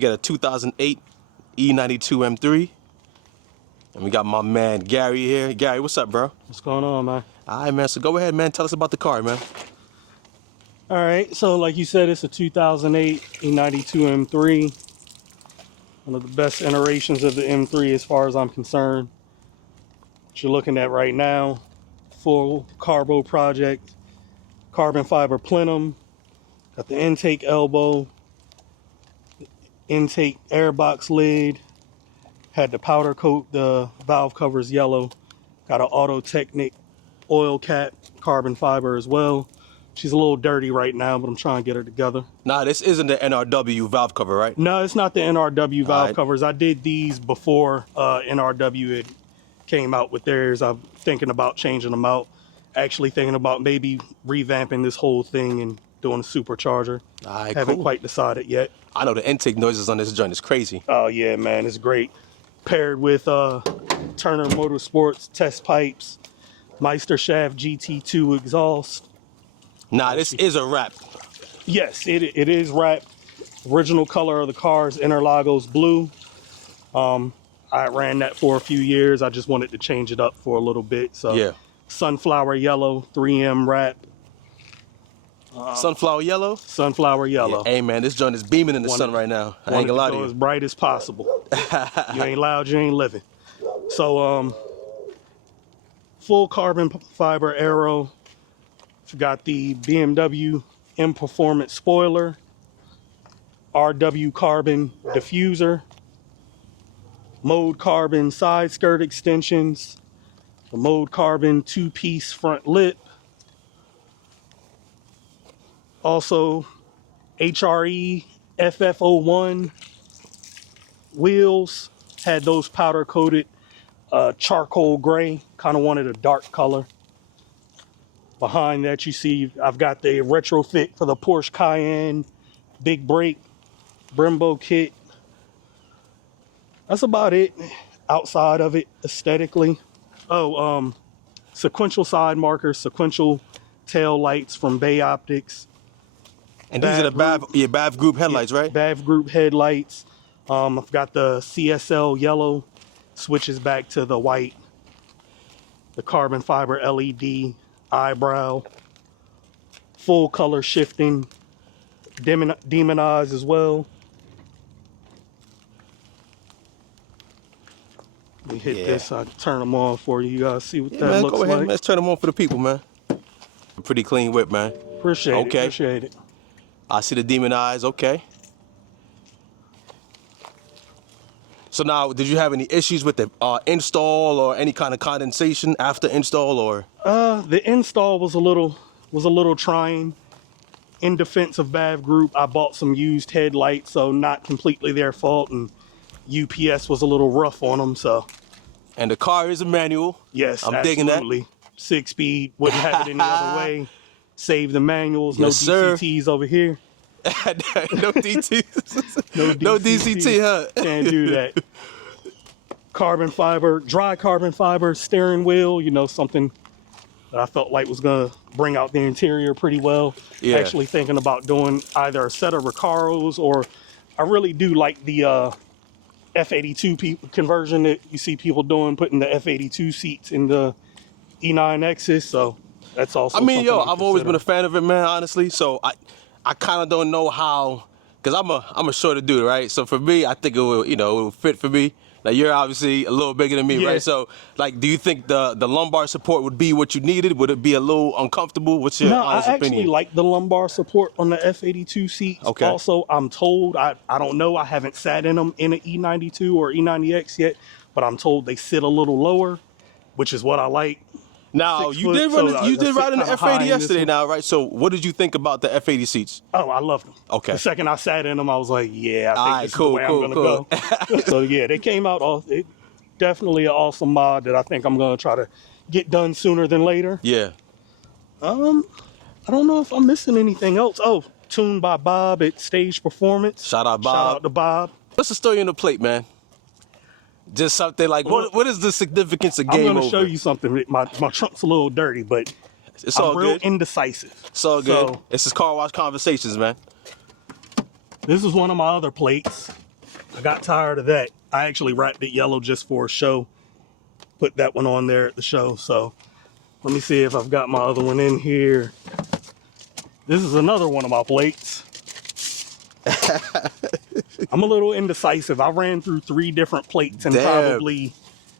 Got a 2008 E92 M3. And we got my man Gary here. Gary, what's up, bro? What's going on, man? All right, man. So go ahead, man. Tell us about the car, man. All right, so like you said, it's a 2008 E92 M3. One of the best iterations of the M3 as far as I'm concerned. What you're looking at right now, full carbo project, carbon fiber plenum, got the intake elbow, intake airbox lid, had the powder coat, the valve covers yellow, got an Auto Technic oil cap, carbon fiber as well. She's a little dirty right now, but I'm trying to get her together. Nah, this isn't the NRW valve cover, right? No, it's not the NRW valve covers. I did these before NRW had came out with theirs. I'm thinking about changing them out. Actually thinking about maybe revamping this whole thing and doing a supercharger. All right, Haven't cool. quite decided yet. I know the intake noises on this joint is crazy. Oh yeah, man, it's great. Paired with Turner Motorsports test pipes, Meister Shaft GT2 exhaust. Nah, this is a wrap. Yes, it is wrapped. Original color of the car is Interlagos blue. I ran that for a few years. I just wanted to change it up for a little bit. So Yeah. Sunflower yellow, 3M wrap. Sunflower yellow? Sunflower yellow. Yeah, hey, man, this joint is beaming in the sun right now. I ain't gonna lie to you. As bright as possible. You ain't loud, you ain't living. So, full carbon fiber aero. Got the BMW M Performance spoiler, RW carbon diffuser, Mode carbon side skirt extensions, the Mode carbon two-piece front lip. Also, HRE FF01 wheels, had those powder coated charcoal gray, kind of wanted a dark color. Behind that you see I've got the retrofit for the Porsche Cayenne, big brake, Brembo kit. That's about it outside of it aesthetically. Oh, sequential side markers, sequential tail lights from Bay Optics. And these are the BAV group headlights, right? BAV group headlights. I've got the CSL yellow, switches back to the white, the carbon fiber LED eyebrow, full color shifting, demonized as well. Let me hit this. I turn them on for you. You guys see what that man, looks go ahead, like. Let's turn them on for the people, man. Pretty clean whip, man. Appreciate it. Appreciate it. I see the demon eyes. Okay. So now, did you have any issues with the install or any kind of condensation after install, or? The install was a little trying. In defense of BAV Group, I bought some used headlights, so not completely their fault, and UPS was a little rough on them, so. And the car is a manual. Yes, I'm absolutely. digging that. 6-speed, wouldn't have it any other way. Save the manuals, yes, no DCTs over here. No DCT. No DCT, huh? Can't do that. Carbon fiber, dry carbon fiber steering wheel, you know, something that I felt like was gonna bring out the interior pretty well. Yeah. Actually thinking about doing either a set of Recaros, or I really do like the F82 conversion that you see people doing, putting the F82 seats in the E9Xs. So that's also. I mean, yo, I've always been a fan of it, man. Honestly, so I kind of don't know how, cause I'm a shorter dude, right? So for me, I think it will fit for me. Like, you're obviously a little bigger than me, right? So, like, do you think the lumbar support would be what you needed? Would it be a little uncomfortable? What's your honest opinion? I actually like the lumbar support on the F82 seats. Okay. Also, I'm told, I don't know, I haven't sat in them in an E92 or E90X yet, but I'm told they sit a little lower, which is what I like. Now, you did ride in the F80 yesterday now, right? So what did you think about the F80 seats? Oh, I loved them. Okay. The second I sat in them, I was like, yeah, I think this is the way I'm going to go. So, yeah, they came out, definitely an awesome mod that I think I'm going to try to get done sooner than later. Yeah. I don't know if I'm missing anything else. Oh, tuned by Bob at Stage Performance. Shout out, Bob. Shout out to Bob. What's the story on the plate, man? Just something like, what is the significance of game over? I'm going to show you something. My trunk's a little dirty, but it's all I'm real good. Indecisive. It's all good. It's just car wash conversations, man. This is one of my other plates. I got tired of that. I actually wrapped it yellow just for a show. Put that one on there at the show. So let me see if I've got my other one in here. This is another one of my plates. I'm a little indecisive. I ran through 3 different plates in probably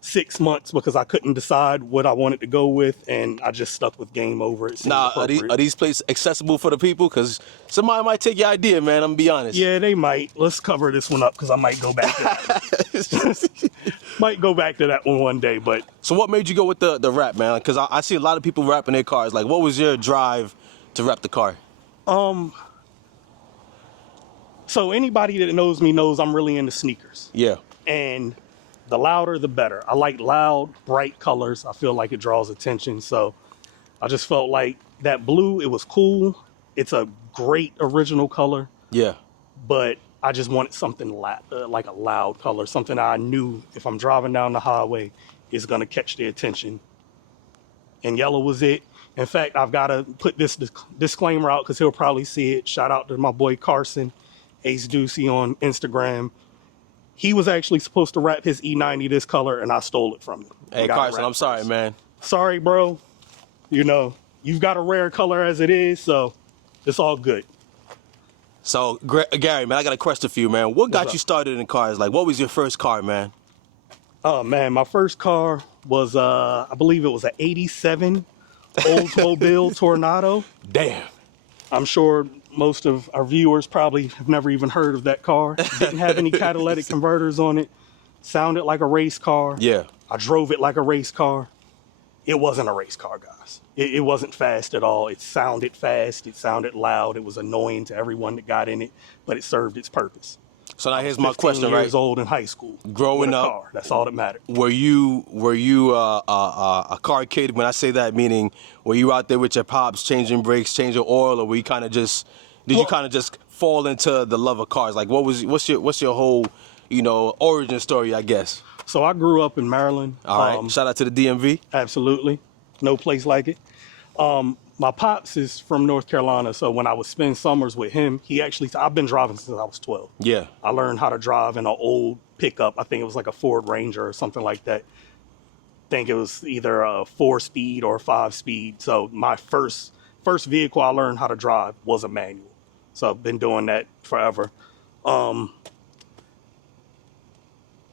6 months because I couldn't decide what I wanted to go with, and I just stuck with game over. It seems appropriate. Are these plates accessible for the people? Because somebody might take your idea, man. I'm gonna be honest. Yeah, they might. Let's cover this one up because I might go back to that. Might go back to that one day. But so what made you go with the wrap, man? Because I see a lot of people wrapping their cars. Like, what was your drive to wrap the car? So anybody that knows me knows I'm really into sneakers. Yeah. And the louder, the better. I like loud, bright colors. I feel like it draws attention. So I just felt like that blue, it was cool. It's a great original color. Yeah. But I just wanted something like a loud color, something I knew if I'm driving down the highway is going to catch the attention. And yellow was it. In fact, I've got to put this disclaimer out because he'll probably see it. Shout out to my boy Carson, Ace Ducey on Instagram. He was actually supposed to wrap his E90 this color, and I stole it from him. Hey, Carson, I'm sorry, man. Sorry, bro. You know, you've got a rare color as it is, so it's all good. So, Gary, man, I got a question for you, man. What got you started in cars? Like, what was your first car, man? Oh, man, my first car was, I believe it was an 87 Oldsmobile Tornado. Damn. I'm sure most of our viewers probably have never even heard of that car. Didn't have any catalytic converters on it. Sounded like a race car. Yeah. I drove it like a race car. It wasn't a race car, guys. It wasn't fast at all. It sounded fast. It sounded loud. It was annoying to everyone that got in it, but it served its purpose. So now here's my question, right? 15 years old in high school. Growing up, car. That's all that mattered. Were you a car kid? When I say that, meaning were you out there with your pops changing brakes, changing oil, or were you kind of just you kind of just fall into the love of cars? Like, what's your whole origin story, I guess? So I grew up in Maryland. All right. Shout out to the DMV. Absolutely, no place like it. My pops is from North Carolina, so when I would spend summers with him, I've been driving since I was 12. Yeah. I learned how to drive in an old pickup. I think it was like a Ford Ranger or something like that. I think it was either a 4-speed or a 5-speed. So my first vehicle I learned how to drive was a manual. So I've been doing that forever. I'm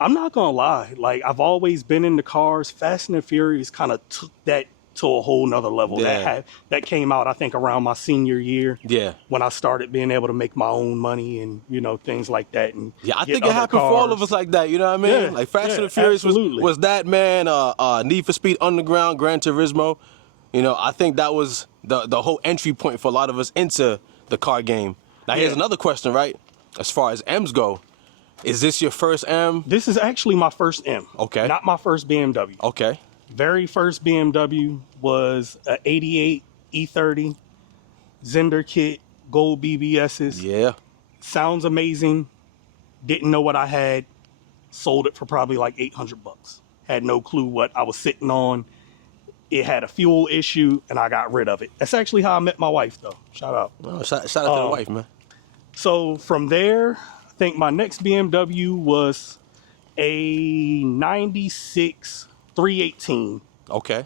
not gonna lie, like I've always been into cars. Fast and the Furious kind of took that to a whole nother level. Yeah. That came out, I think, around my senior year. Yeah. When I started being able to make my own money and things like that. And yeah, I think it happened for all of us like that. You know what I mean? Yeah, like Fast and the Furious was that, man. Need for Speed Underground, Gran Turismo. I think that was the whole entry point for a lot of us into the car game. Now here's another question, right? As far as M's go, is this your first M? This is actually my first M. Okay. Not my first BMW. Okay. Very first BMW was a 88 E30 Zender kit, gold BBSs. Yeah. Sounds amazing. Didn't know what I had. Sold it for probably like $800. Had no clue what I was sitting on. It had a fuel issue and I got rid of it. That's actually how I met my wife, though. Shout out. Oh, shout out to the wife, man. So from there, I think my next BMW was a 96 318. Okay.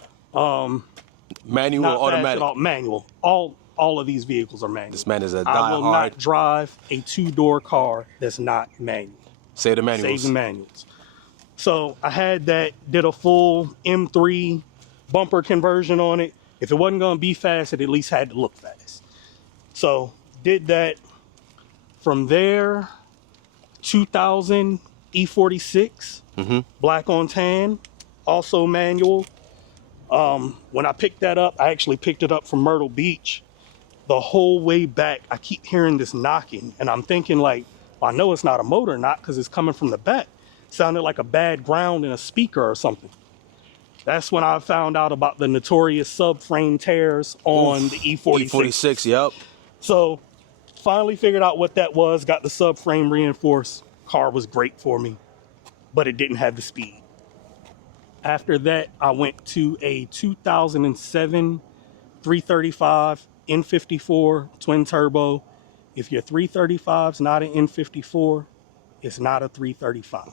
Manual or automatic? Manual. All of these vehicles are manual. This man is a diehard. I will not drive a 2-door car that's not manual. Say the manuals. Say the manuals. So I had that, did a full M3 bumper conversion on it. If it wasn't going to be fast, it at least had to look fast. So did that. From there, 2000 E46, black on tan, also manual. When I picked that up, I actually picked it up from Myrtle Beach. The whole way back, I keep hearing this knocking, and I'm thinking like, well, I know it's not a motor knock because it's coming from the back. Sounded like a bad ground in a speaker or something. That's when I found out about the notorious subframe tears on the E46. E46, yep. So finally figured out what that was, got the subframe reinforced. Car was great for me, but it didn't have the speed. After that, I went to a 2007 335 N54 twin turbo. If your 335's not an N54, It's not a 335.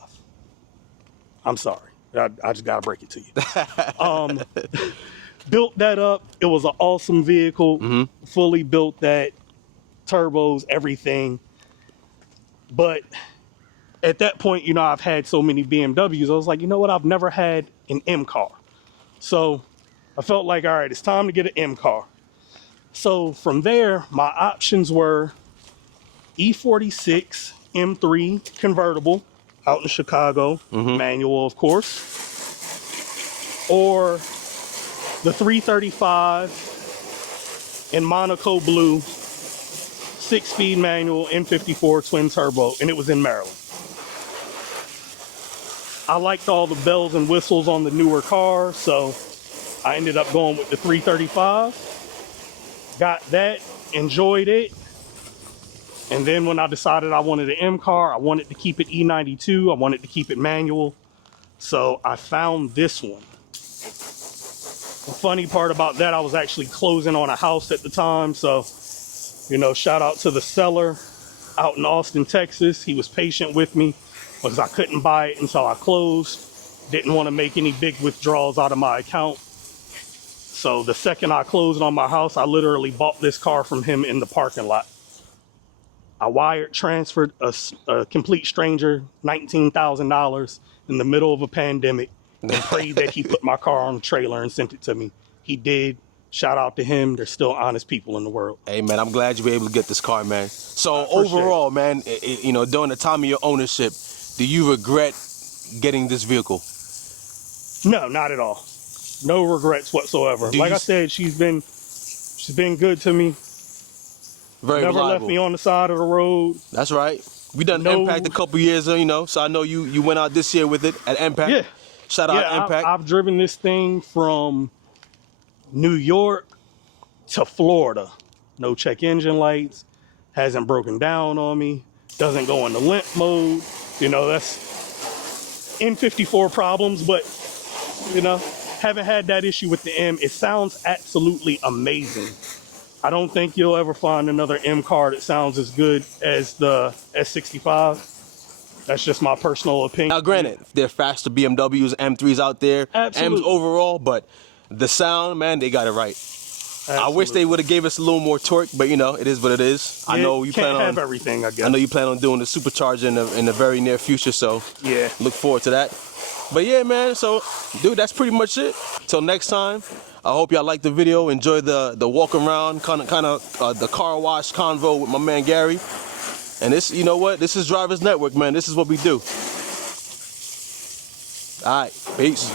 I'm sorry. I just got to break it to you. Built that up. It was an awesome vehicle. Fully built that. Turbos, everything. But at that point, you know, I've had so many BMWs. I was like, you know what? I've never had an M car. So I felt like, all right, it's time to get an M car. So from there, my options were E46 M3 convertible out in Chicago, manual, of course, or the 335 in Monaco blue, 6-speed manual M54 twin turbo, and it was in Maryland. I liked all the bells and whistles on the newer car, so I ended up going with the 335. Got that, enjoyed it. And then when I decided I wanted an M car, I wanted to keep it E92, I wanted to keep it manual. So I found this one. The funny part about that, I was actually closing on a house at the time. So, you know, shout out to the seller out in Austin, Texas. He was patient with me because I couldn't buy it until I closed. Didn't want to make any big withdrawals out of my account. So the second I closed on my house, I literally bought this car from him in the parking lot. I wire transferred a complete stranger $19,000 in the middle of a pandemic and prayed that he put my car on a trailer and sent it to me. He did. Shout out to him. There's still honest people in the world. Hey, man, I'm glad you were able to get this car, man. So overall, man, you know, during the time of your ownership, do you regret getting this vehicle? No, not at all. No regrets whatsoever. Like I said, she's been good to me. Very Never reliable. left me on the side of the road. That's right. We done Impact a couple years, you know, so I know you went out this year with it at Impact. Yeah. Shout out Impact. I've driven this thing from New York to Florida. No check engine lights. Hasn't broken down on me. Doesn't go into limp mode. You know, that's M54 problems, but, you know, haven't had that issue with the M. It sounds absolutely amazing. I don't think you'll ever find another M car that sounds as good as the S65. That's just my personal opinion. Now, granted, there are faster BMWs, M3s out there, Absolutely. M's overall, but the sound, man, they got it right. Absolutely. I wish they would have gave us a little more torque, but you know, it is what it is. I know you can't have everything, I guess. I know you plan on doing the supercharger in the very near future, so yeah, look forward to that. But yeah, man, so dude, that's pretty much it. Till next time, I hope y'all liked the video. Enjoy the walk around, kind of the car wash convo with my man Gary. And this, you know what? This is Drivers Network, man. This is what we do. All right, peace.